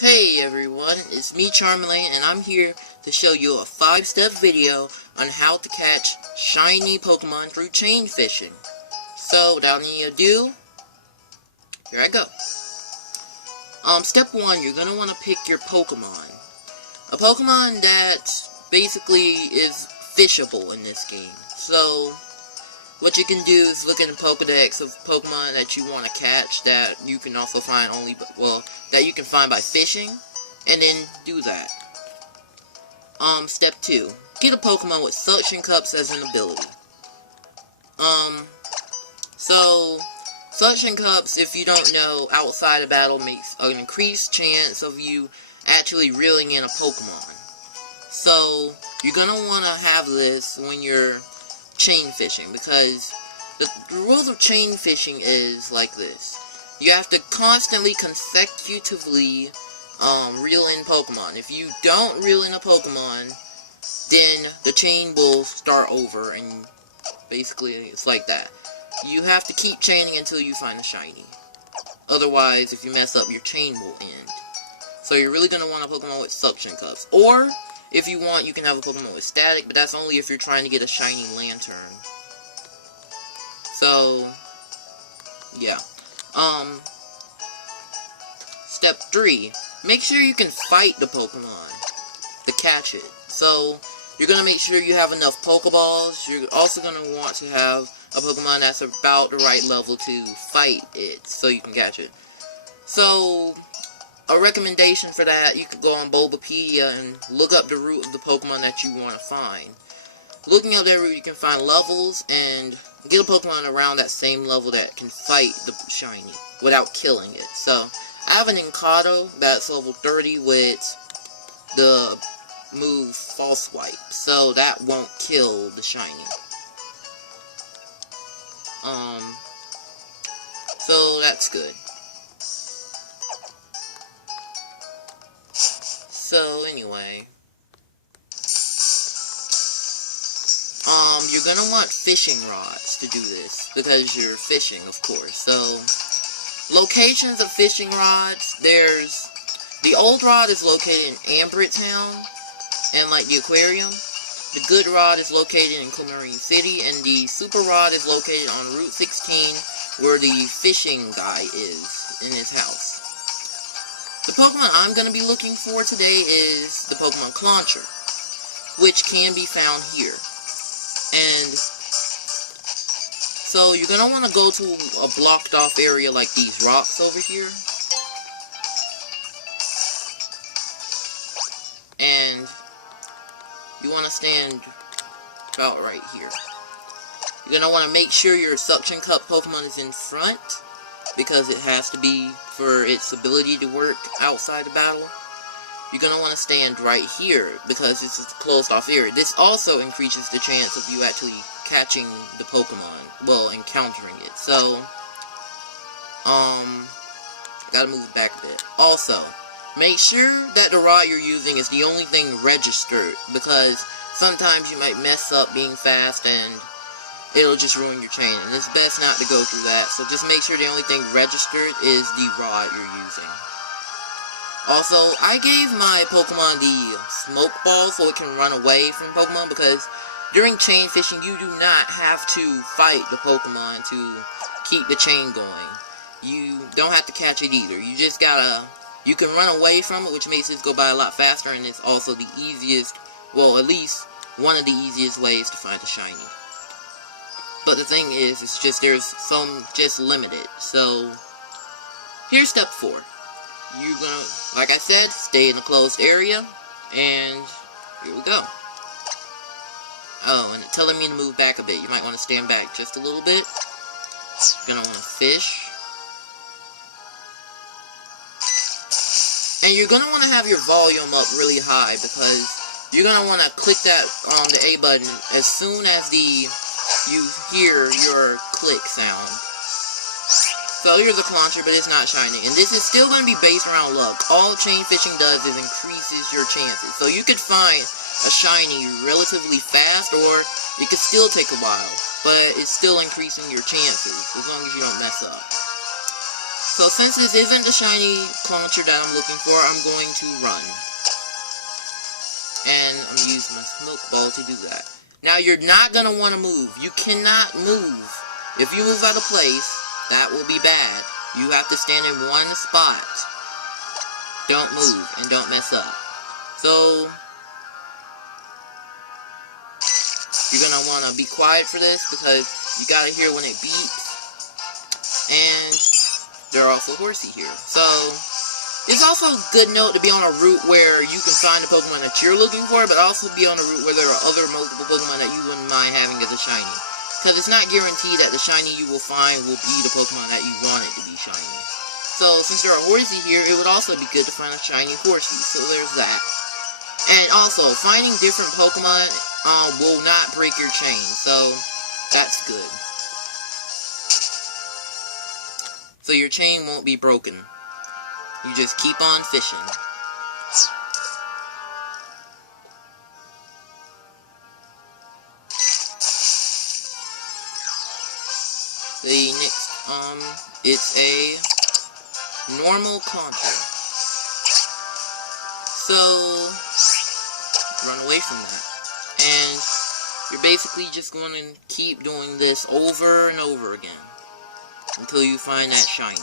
Hey everyone, it's me Charmeleon, and I'm here to show you a 5-step video on how to catch shiny Pokemon through chain fishing. So without any ado, here I go. Step 1, you're gonna want to pick your Pokemon. A Pokemon that basically is fishable in this game. So what you can do is look in the Pokedex of Pokemon that you want to catch that you can also find that you can find by fishing, and then do that. Step 2. Get a Pokemon with Suction Cups as an ability. So Suction Cups, if you don't know, outside of battle makes an increased chance of you actually reeling in a Pokemon. So you're gonna want to have this when you're chain fishing, because the rules of chain fishing is like this. You have to constantly, consecutively reel in Pokemon. If you don't reel in a Pokemon, then the chain will start over, and basically it's like that. You have to keep chaining until you find a shiny. Otherwise, if you mess up, your chain will end. So you're really going to want a Pokemon with Suction Cups. Or, if you want, you can have a Pokemon with Static, but that's only if you're trying to get a shiny Lantern. So, yeah. Step 3. Make sure you can fight the Pokemon to catch it. So, you're going to make sure you have enough Pokeballs. You're also going to want to have a Pokemon that's about the right level to fight it, so you can catch it. So, a recommendation for that, you could go on Bulbapedia and look up the route of the Pokemon that you want to find. Looking up that route, you can find levels and get a Pokemon around that same level that can fight the shiny without killing it. So, I have an Incado that's level 30 with the move False Swipe, so that won't kill the shiny. So that's good. So anyway, you're gonna want fishing rods to do this, because you're fishing, of course. So, locations of fishing rods, there's, the old rod is located in Ambrit Town, and like the aquarium. The good rod is located in Clamarine City, and the super rod is located on Route 16, where the fishing guy is, in his house. The Pokemon I'm going to be looking for today is the Pokemon Clauncher, which can be found here. And so you're going to want to go to a blocked off area like these rocks over here. And you want to stand about right here. You're going to want to make sure your Suction Cup Pokemon is in front, because it has to be for its ability to work outside the battle. You're going to want to stand right here, because it's a closed off area. This also increases the chance of you actually catching the Pokemon, well, encountering it. So, I gotta move back a bit. Also, make sure that the rod you're using is the only thing registered, because sometimes you might mess up being fast and it'll just ruin your chain, and it's best not to go through that. So just make sure the only thing registered is the rod you're using. Also, I gave my Pokemon the Smoke Ball so it can run away from Pokemon, because during chain fishing you do not have to fight the Pokemon to keep the chain going. You don't have to catch it either. You just gotta, you can run away from it, which makes it go by a lot faster, and it's also the easiest, well, at least one of the easiest ways to find a shiny. But the thing is, it's just, there's some just limited. So, here's step 4. You're gonna, like I said, stay in a closed area, and here we go. Oh, and it's telling me to move back a bit. You might want to stand back just a little bit. You're gonna want to fish. And you're gonna want to have your volume up really high, because you're gonna want to click that the A button as soon as you hear your click sound. So here's a Clauncher, but it's not shining. And this is still going to be based around luck. All chain fishing does is increases your chances. So you could find a shiny relatively fast, or it could still take a while. But it's still increasing your chances, as long as you don't mess up. So since this isn't the shiny launcher that I'm looking for, I'm going to run. And I'm going to use my smoke ball to do that. Now you're not going to want to move. You cannot move. If you move out of place, that will be bad. You have to stand in one spot. Don't move and don't mess up. So you're going to want to be quiet for this because you got to hear when it beeps. And there are also horsey here. So it's also a good note to be on a route where you can find the Pokemon that you're looking for, but also be on a route where there are other multiple Pokemon that you wouldn't mind having as a shiny. Because it's not guaranteed that the shiny you will find will be the Pokemon that you want it to be shiny. So since there are horsey here, it would also be good to find a shiny horsey. So there's that. And also, finding different Pokemon will not break your chain. So that's good. So your chain won't be broken. You just keep on fishing. The next, it's a normal contour. So, run away from that. And you're basically just going to keep doing this over and over again until you find that shiny.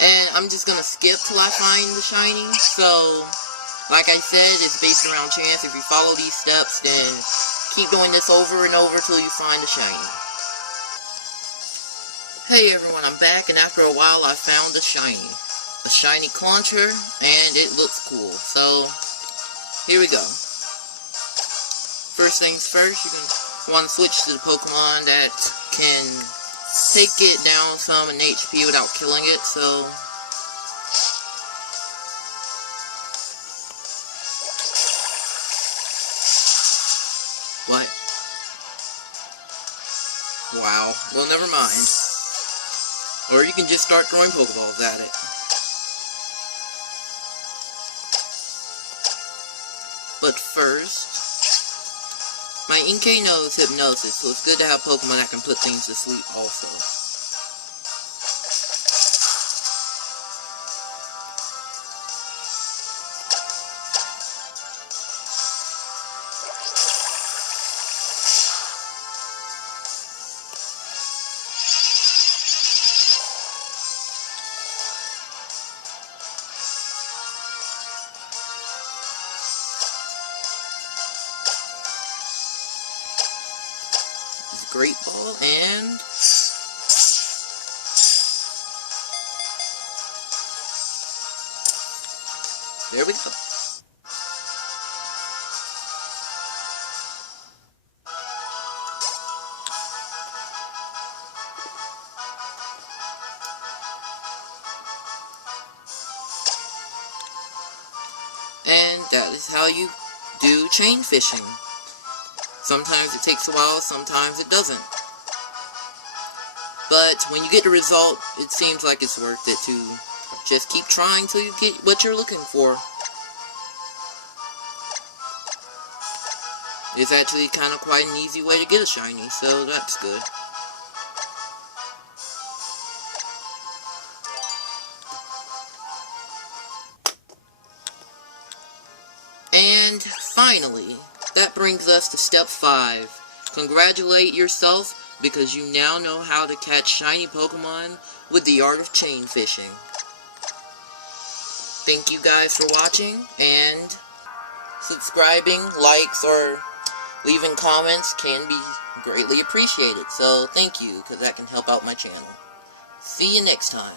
And I'm just gonna skip till I find the shiny. So, like I said, it's based around chance. If you follow these steps, then keep doing this over and over till you find the shiny. Hey everyone, I'm back, and after a while I found a shiny. A shiny Clauncher, and it looks cool. So, here we go. First things first, you're gonna want to switch to the Pokemon that can take it down some in HP without killing it, so what? Wow. Well, never mind. Or you can just start throwing Pokeballs at it. But first, my Inkay knows Hypnosis, so it's good to have Pokemon that can put things to sleep also. Great Ball, and there we go. And that is how you do chain fishing. Sometimes it takes a while, sometimes it doesn't. But when you get the result, it seems like it's worth it to just keep trying till you get what you're looking for. It's actually kind of quite an easy way to get a shiny, so that's good. And finally, that brings us to step 5. Congratulate yourself because you now know how to catch shiny Pokemon with the art of chain fishing. Thank you guys for watching, and subscribing, likes, or leaving comments can be greatly appreciated. So thank you, because that can help out my channel. See you next time.